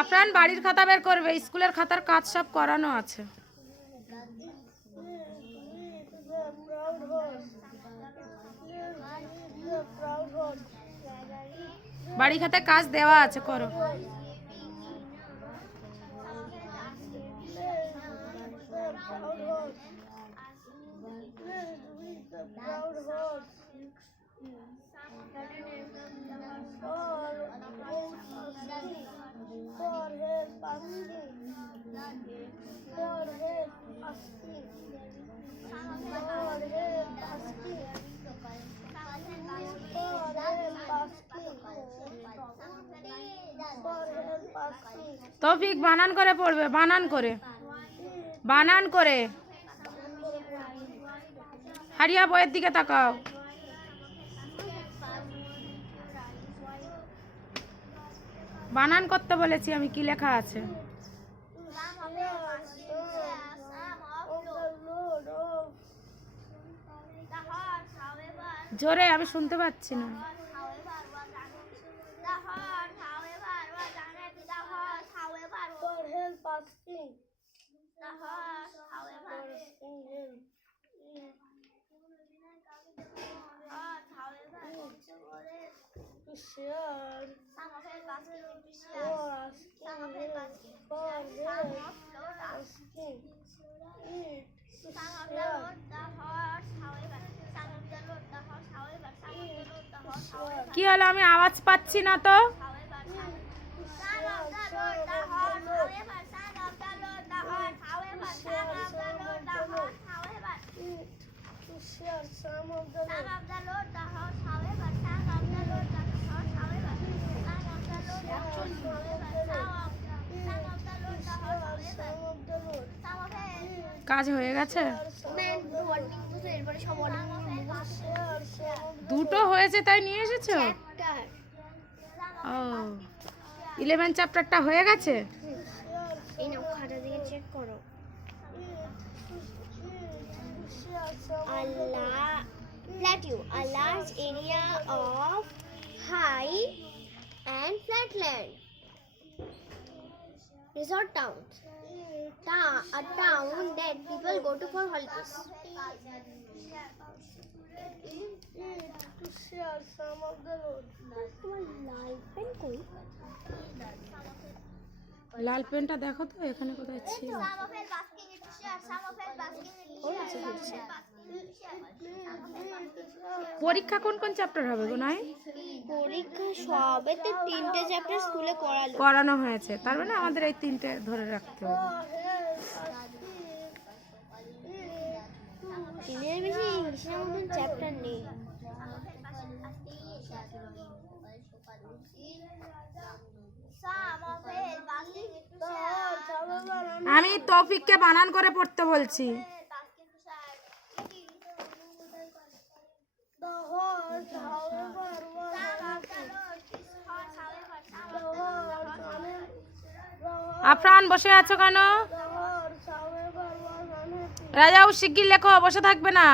আফরান বাড়ির খাতা বের করবে, স্কুলের খাতার কাজ সব করানো আছে। বাড়ি খাতায় কাজ দেওয়া আছে, করো। তৌফিক বানান করে পড়বে, বানান করে, বানান করে। হারিয়া বইয়ের দিকে তাকাও। বানান করতে বলেছি আমি, কি লেখা আছে। জোরে, আমি শুনতে পাচ্ছি না। কি হলো, আমি আওয়াজ পাচ্ছি না তো। কাজ হয়ে গেছে, দুটো হয়েছে তাই নিয়ে এসেছো। ও 11 চ্যাপ্টারটা হয়ে গেছে। এই নাও খাতা দিয়ে চেক করো। A large area of high and flat land. Resort towns. A town that people go to for holidays. To share some of the road. Light pen koi? লাল পেনটা দেখো তো এখানে কোথায় ছিল। পরীক্ষা কোন কোন চ্যাপ্টার হবে গো? নাই পরীক্ষা সবেতে 3টে চ্যাপ্টার স্কুলে করানো হয়েছে, তার মানে আমাদের এই 3টে ধরে রাখতে হবে। তিনের বেশি ইংলিশের মতন চ্যাপ্টার নেই। আমি তৌফিককে বানান করে পড়তে বলছি। আফরান বসে আছো কেন? রাজাও শিগগির লেখো, বসে থাকবে না।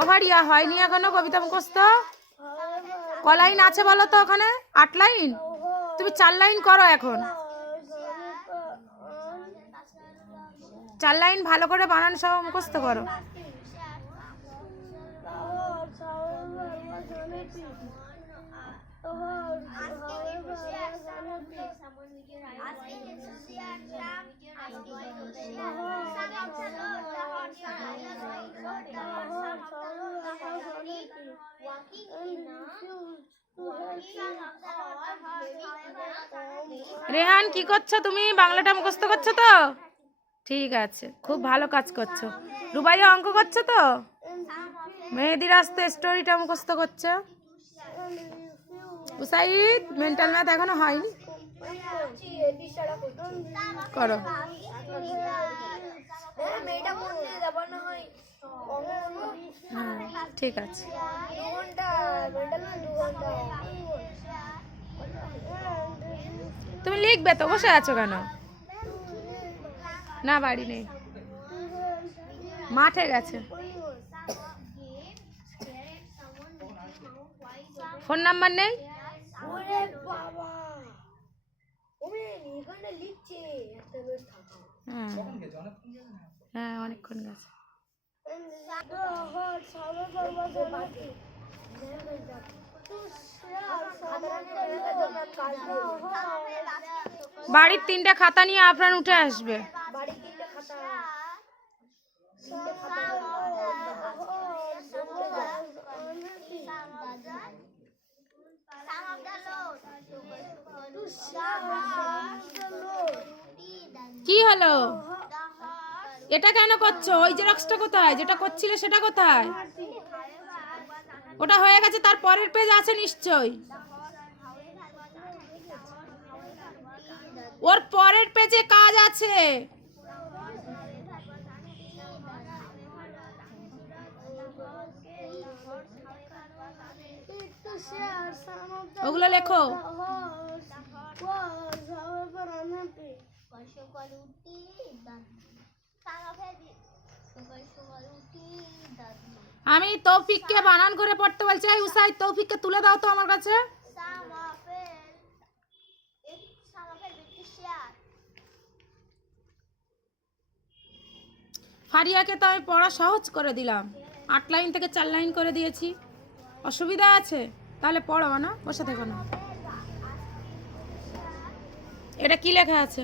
ওভারিয়া হয়নি এখনো কবিতা মুখস্থ। ক লাইন আছে বলো তো ওখানে? 8 লাইন। তুমি 4 লাইন করো এখন। 4 লাইন ভালো করে বানান সহ মুখস্থ করো। রেহান কি করছো তুমি? বাংলাটা মুখস্থ করছো তো? ঠিক আছে, খুব ভালো কাজ করছো। রুবাইয়া অঙ্ক করছো তো? মেহেদির আসতে স্টোরিটা মুখস্থ করছো। উসাইদ মেন্টাল ম্যাথ এখনো হয়নি, করো। ঠিক আছে, তুমি লিখবে তো, বসে আছো কেন? না বাড়ি নেই, মাঠে গেছে। ফোন নাম্বার নেই? ওরে বাবা, ওরে এখানে লিখছে একটা বেশ থাকা। হ্যাঁ হ্যাঁ, অনেকক্ষণ গেছে। বাড়ির 3টে খাতা নিয়ে আফরান উঠে আসবে। কি হলো? এটা কেন করছো? ওই জেরক্সটা কোথায়? যেটা করছিলে সেটা কোথায়? ওটা হয়ে গেছে, তার পরের পেজ আছে নিশ্চয়ই। ওর পরের পেজে কাজ আছে। ওগুলো লেখো। আমি তৌফিককে বানান করে পড়তে বলছি। এই উসাই, তৌফিককে তুলে দাও তো আমার কাছে। ফারিয়াকে তো আমি পড়া সহজ করে দিলাম, 8 লাইন থেকে 4 লাইন করে দিয়েছি। অসুবিধা আছে? তাহলে পড়ো না, বসে থেকো না। এটা কি লেখা আছে?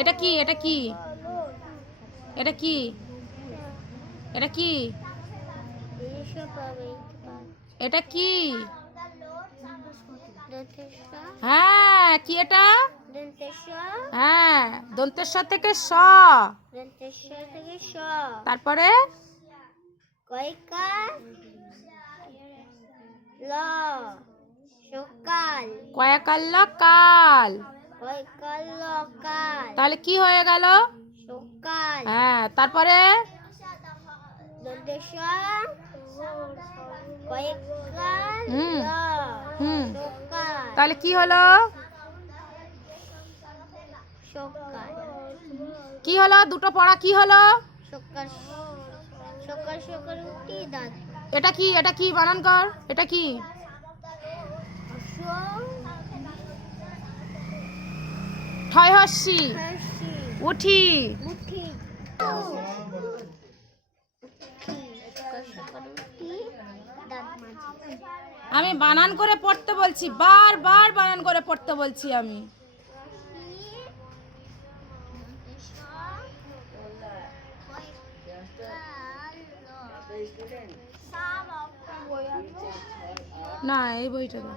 এটা কি? এটা কি? এটা কি? এটা কি? এটা কি? হ্যাঁ, কি এটা? হ্যাঁ, দন্তেশ্বর থেকে স। তারপরে কয়াকাল্ল কাল। তাহলে কি হয়ে গেল? হ্যাঁ, তারপরে হুম হুম, তাহলে কি হলো? কি হলো? দুটো পড়া কি হলো? এটা কি? এটা কি? বানান কর। এটা কি? ঠয় হস্যি উঠি। আমি বানান করে পড়তে বলছি, বারবার বানান করে পড়তে বলছি আমি। না, এই বইটা দাও।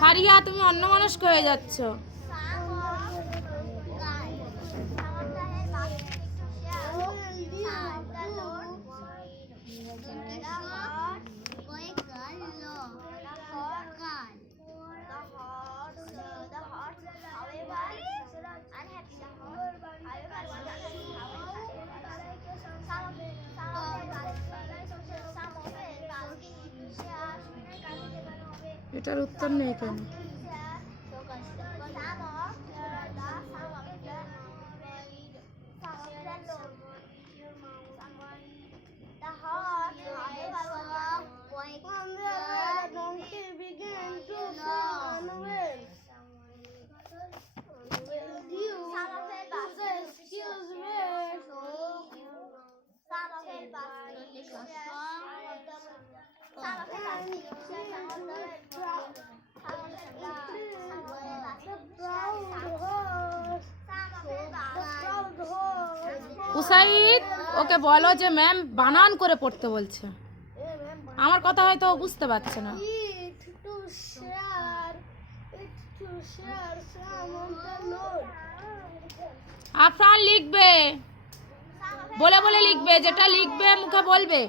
ফারিয়া, তুমি অন্যমনস্ক হয়ে যাচ্ছ। এটার উত্তর নেই কেন? উসাইদ, ওকে বলো যে ম্যাম বানান করে পড়তে বলছে। আমার কথা হয়তো ও বুঝতে পারছে না। আফরান লিখবে, বলে বলে লিখবে, যেটা লিখবে মুখে বলবে।